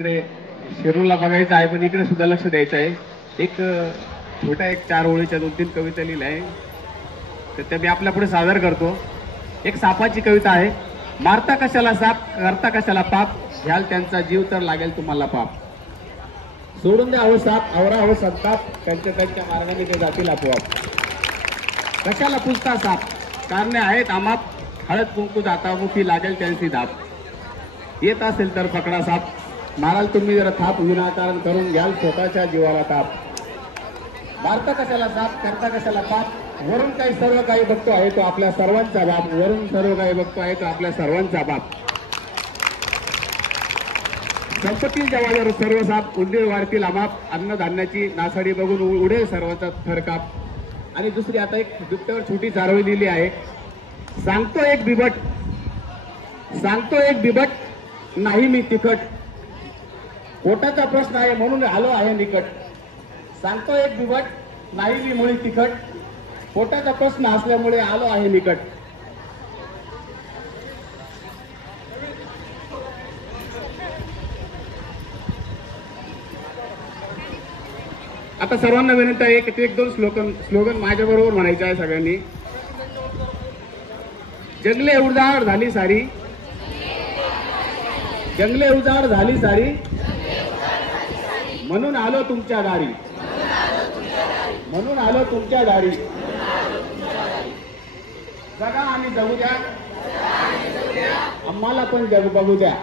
तिकडे शिरूरला बघायचं आहे, पण इकडे सुद्धा लक्ष द्यायचं आहे. एक छोटा एक 4 ओळीच्या 2-3 कविता लिहिल्या आहे, तर त्या मी आपल्या पुढे सादर करतो. एक सापाची कविता आहे. मारता कशाला साप, करता कशाला पाप, घ्याल त्यांचा जीव तर लागेल तुम्हाला पाप. सोडून द्या हवं साप, आवरा हवं संताप, त्यांच्या मार्गाने ते जातील आपोआप. कशाला पुसता साप, कारणे आहेत आमाप, हळद कुंकू दातामुखी लागेल त्यांची धाप. येत असेल तर पकडा साप, माराल तुम्ही जर थाप, विनाकारण करून घ्याल स्वतःच्या जीवाला ताप. मारता कशाला साप, करता कशाला पाप, वरून काही सर्व काही बघतो आहे तो आपल्या सर्वांचा बाप. वरून सर्व काही बघतो आहे तो आपल्या सर्वांचा बाप. संपत्ती जेव्हा सर्व साप, उंदीर वाढतील आमाप, अन्नधान्याची नासाडी बघून उडेल सर्वांचा थरकाप. आणि दुसरी आता एक दुसऱ्यावर छोटी चारोळी लिहिली आहे. सांगतो एक बिबट, सांगतो एक बिबट, नाही मी तिखट, पोटाचा प्रश्न आहे म्हणून आलो आहे निकट. सांगतो एक बिबट, नाही मी मुळी तिखट, पोटाचा प्रश्न असल्यामुळे आलो आहे निकट. आता सर्वांना विनंती आहे की 1-2 स्लोगन माझ्या बरोबर म्हणायचे आहे सगळ्यांनी. जंगले उजाड झाली सारी, जंगले उजाड झाली सारी, म्हणून आलो तुमच्या दारी, म्हणून आलो तुमच्या दारी. जगा आणि जगू द्या, आम्हाला पण जग बघू द्या.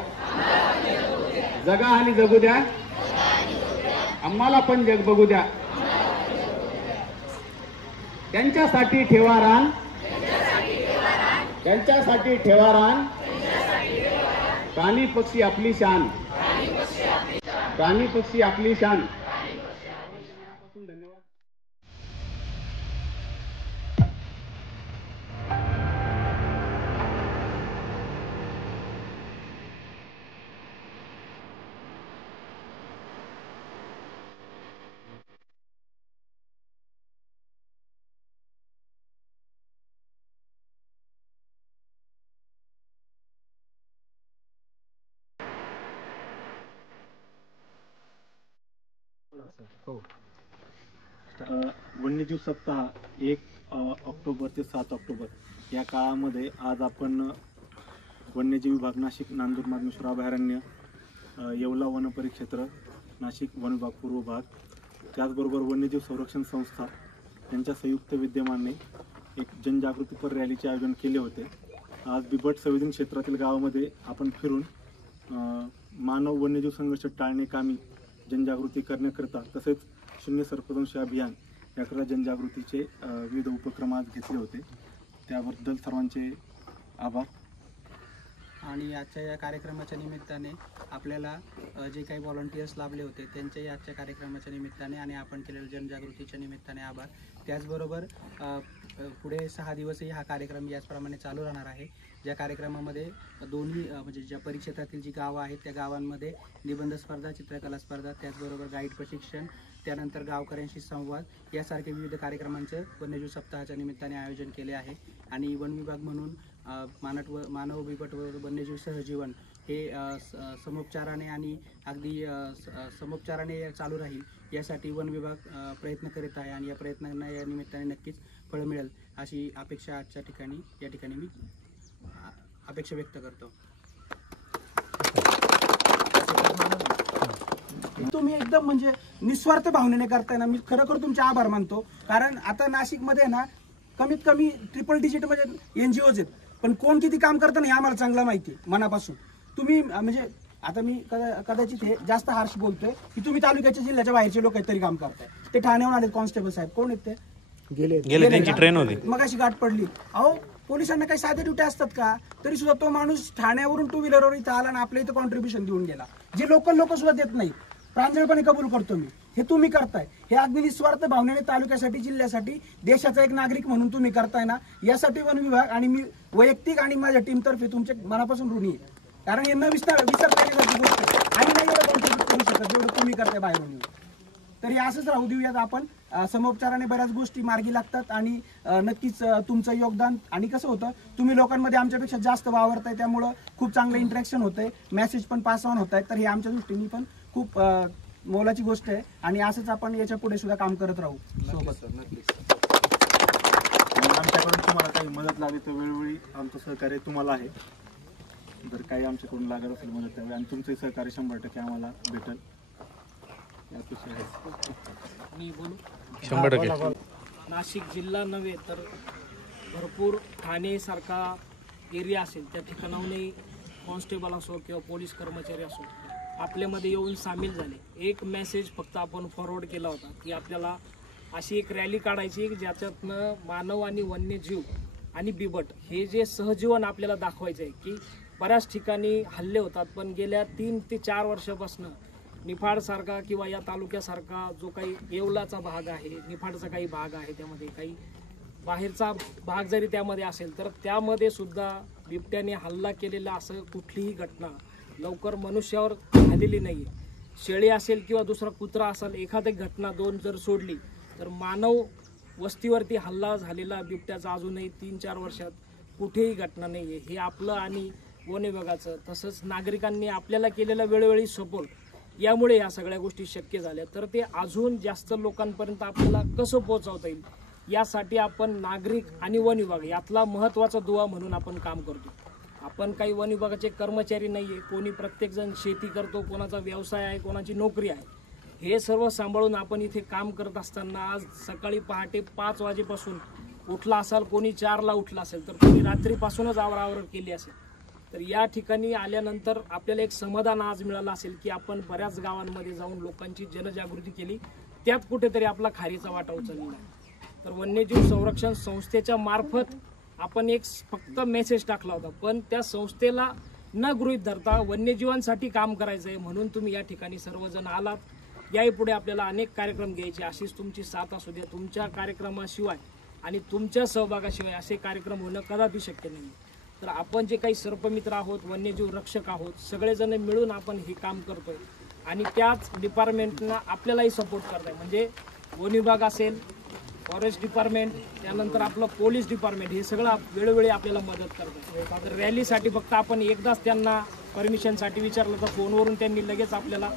जगा आणि जगू द्या, आम्हाला पण जग बघू द्या. त्यांच्यासाठी ठेवा रान, त्यांच्यासाठी ठेवा रान, प्राणी पक्षी आपली शान, प्राणी पक्षी आपली शान. धन्यवाद. वन्यजीव सप्ताह 1 ऑक्टोबर ते 7 ऑक्टोबर या काळामध्ये आज आपण वन्यजीव विभाग नाशिक, नांदूर मार्गेश्वर अभयारण्य, येवला वन परिक्षेत्र, नाशिक वन विभाग पूर्व भाग, त्याचबरोबर वन्यजीव संरक्षण संस्था यांच्या संयुक्त विद्यमाने एक जनजागृतीपर रॅलीचे आयोजन केले होते. आज बिबट संवेदन क्षेत्रातील गावामध्ये आपण फिरून मानव वन्यजीव संघर्ष टाळणे कामी जनजागृती करण्याकरता तसेच शून्य सर्पदंश अभियान याकरता जनजागृतीचे विविध उपक्रम आज घेतले होते. त्याबद्दल सर्वांचे आभार. आणि आजच्या या कार्यक्रमाच्या निमित्ताने आपल्याला जे काही व्हॉलंटियर्स लाभले होते त्यांच्याही आजच्या कार्यक्रमाच्या निमित्ताने आणि आपण केलेल्या जनजागृतीच्या निमित्ताने आभार. त्याचबरोबर पुढे 6 दिवसही हा कार्यक्रम याचप्रमाणे चालू राहणार आहे. ज्या कार्यक्रमामध्ये दोन्ही म्हणजे ज्या परिक्षेत्रातील जी गावं आहेत त्या गावांमध्ये निबंध स्पर्धा, चित्रकला स्पर्धा, त्याचबरोबर गाईड प्रशिक्षण, त्यानंतर गावकऱ्यांशी संवाद यासारखे विविध कार्यक्रमांचं वन्यजीव सप्ताहाच्या निमित्ताने आयोजन केले आहे. आणि वन विभाग म्हणून मानव बिबट व वन्यजीव सहजीवन हे समोपचाराने आणि अगदी समोपचाराने चालू राहील यासाठी वन विभाग प्रयत्न करीत आहे आणि या प्रयत्नांना या निमित्ताने नक्कीच फळ मिळेल अशी अपेक्षा आजच्या या ठिकाणी मी अपेक्षा व्यक्त करतो. तुम्ही एकदम म्हणजे निस्वार्थ भावनेने करताय ना, मी खरोखर तुमचे आभार मानतो. कारण आता नाशिकमध्ये ना कमीत कमी ट्रिपल डिजिट म्हणजे NGOज आहेत, पण कोण किती काम करतं ना हे आम्हाला चांगलं माहिती आहे मनापासून. तुम्ही म्हणजे आता मी कदाचित हे जास्त हार्श बोलतोय की तुम्ही तालुक्याच्या जिल्ह्याच्या बाहेरचे लोक काहीतरी काम करताय. ते ठाण्याहून आले कॉन्स्टेबल साहेब, कोण आहेत ते? गेले त्यांची ट्रेन होती, मग अशी गाठ पडली. अहो पोलिसांना काही साध्या ड्युटी असतात का? तरी सुद्धा तो माणूस ठाण्यावरून 2 व्हीलरवर इथं आला आणि आपल्या इथं कॉन्ट्रीब्युशन देऊन गेला, जे लोकल लोक सुद्धा देत नाही. प्रांजळपणे कबूल करतो मी, हे तुम्ही करताय. हे अगदी निस्वार्थ भावनेने तालुक्यासाठी, जिल्ह्यासाठी, देशाचा एक नागरिक म्हणून तुम्ही करताय ना, यासाठी वन विभाग आणि मी वैयक्तिक आणि माझ्या टीमतर्फे तुमचे मनापासून ऋणी आहे. कारण हे न विसरता येण्यासारखी गोष्ट आणि नाही एवढं कॉन्ट्रीब्यूट करू शकत जेवढं तुम्ही करताय बाहेरून. तर हे असंच राहू देऊयात आपण. समोपचाराने बऱ्याच गोष्टी मार्गी लागतात आणि नक्कीच तुमचं योगदान आणि कसं होतं तुम्ही लोकांमध्ये आमच्यापेक्षा जास्त वावरताय त्यामुळं खूप चांगलं इंटरॅक्शन होतंय, मेसेज पण पास ऑन होत आहेत. तर हे आमच्या दृष्टीने पण खूप मोलाची गोष्ट आहे आणि असंच आपण याच्या पुढे सुद्धा काम करत राहू सोबत. आमच्याकडून तुम्हाला काही मदत लागली तर वेळोवेळी आमचं सहकार्य तुम्हाला आहे. जर काही आमच्याकडून लागत असेल मदत त्यावेळी आणि तुमचंही सहकार्य 100% आम्हाला भेटेल. मी बोलू 100%. नाशिक जिल्हा नव्हे तर भरपूर ठाणेसारखा एरिया असेल त्या ठिकाणाहूनही कॉन्स्टेबल असो किंवा पोलीस कर्मचारी असो आपल्यामध्ये येऊन सामील झाले. एक मेसेज फक्त आपण फॉरवर्ड केला होता की आपल्याला अशी एक रॅली काढायची ज्याच्यातनं मानव आणि वन्यजीव आणि बिबट हे जे सहजीवन आपल्याला दाखवायचं आहे की बऱ्याच ठिकाणी हल्ले होतात, पण गेल्या 3 ते 4 वर्षापासून निफाडसारखा किंवा या तालुक्यासारखा जो काही येवलाचा भाग आहे, निफाडचा काही भाग आहे, त्यामध्ये काही बाहेरचा भाग जरी त्यामध्ये असेल तर त्यामध्ये सुद्धा बिबट्याने हल्ला केलेला असं कुठलीही घटना लवकर मनुष्यावर झालेली नाही आहे. शेळी असेल किंवा दुसरा कुत्रा असेल, एखादी घटना 2 जर सोडली तर मानव वस्तीवरती हल्ला झालेला बिबट्याचा अजूनही 3-4 वर्षात कुठेही घटना नाही आहे. हे आपलं आणि वन विभागाचं तसंच नागरिकांनी आपल्याला केलेला वेळोवेळी सपोर्ट यामुळे या सगळ्या गोष्टी शक्य झाल्या. तर ते अजून जास्त लोकांपर्यंत आपल्याला कसं पोहोचवता येईल यासाठी आपण नागरिक आणि वन विभाग यातला महत्त्वाचा दुवा म्हणून आपण काम करतो. आपण काही वन विभागाचे कर्मचारी नाही आहे, कोणी प्रत्येकजण शेती करतो, कोणाचा व्यवसाय आहे, कोणाची नोकरी आहे. हे सर्व सांभाळून आपण इथे काम करत असताना आज सकाळी पहाटे 5 वाजेपासून उठला असाल, कोणी 4ला उठला असेल तर कोणी रात्रीपासूनच आवरावर केली असेल. तर या ठिकाणी आल्यानंतर आपल्याला एक समाधान आज मिळालं असेल की आपण बऱ्याच गावांमध्ये जाऊन लोकांची जनजागृती केली, त्यात कुठेतरी आपला खारीचा वाटा उचललेला आहे. तर वन्यजीव संरक्षण संस्थेच्या मार्फत आपण एक फक्त मेसेज टाकला होता, पण त्या संस्थेला न गृहीत धरता वन्यजीवांसाठी काम करायचं आहे म्हणून तुम्ही या ठिकाणी सर्वजण आलात. याही पुढे आपल्याला अनेक कार्यक्रम घ्यायचे, अशीच तुमची साथ असू द्या. तुमच्या कार्यक्रमाशिवाय आणि तुमच्या सहभागाशिवाय असे कार्यक्रम होणं कदापि शक्य नाही. तर आपण जे काही सर्पमित्र आहोत, वन्यजीव रक्षक आहोत, सगळेजण मिळून आपण हे काम करतोय आणि त्याच डिपार्टमेंटना आपल्यालाही सपोर्ट करताय. म्हणजे वन विभाग असेल, फॉरेस्ट डिपार्टमेंट, त्यानंतर आपलं पोलीस डिपार्टमेंट, हे सगळं वेळोवेळी आपल्याला मदत करतं. तर रॅलीसाठी फक्त आपण एकदाच त्यांना परमिशनसाठी विचारलं तर फोनवरून त्यांनी लगेच आपल्याला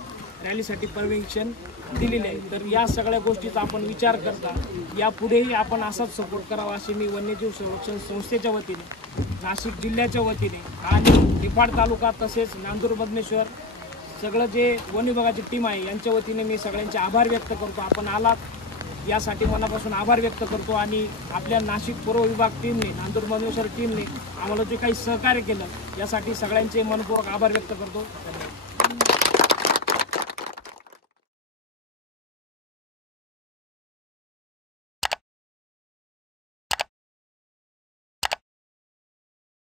रॅलीसाठी परमिशन दिलेली आहे. तर या सगळ्या गोष्टीचा आपण विचार करता यापुढेही आपण असाच सपोर्ट करावा अशी मी वन्यजीव संरक्षण संस्थेच्या वतीने, नाशिक जिल्ह्याच्या वतीने आणि निफाड तालुका तसेच नांदूर मधमेश्वर सगळं जे वन विभागाची टीम आहे यांच्या वतीने मी सगळ्यांचे आभार व्यक्त करतो. आपण आलात यासाठी मनापासून आभार व्यक्त करतो आणि आपल्या नाशिक पूर्व विभाग टीमने, नांदूर मधमेश्वर टीमने आम्हाला जे काही सहकार्य केलं यासाठी सगळ्यांचे मनपूर्वक आभार व्यक्त करतो.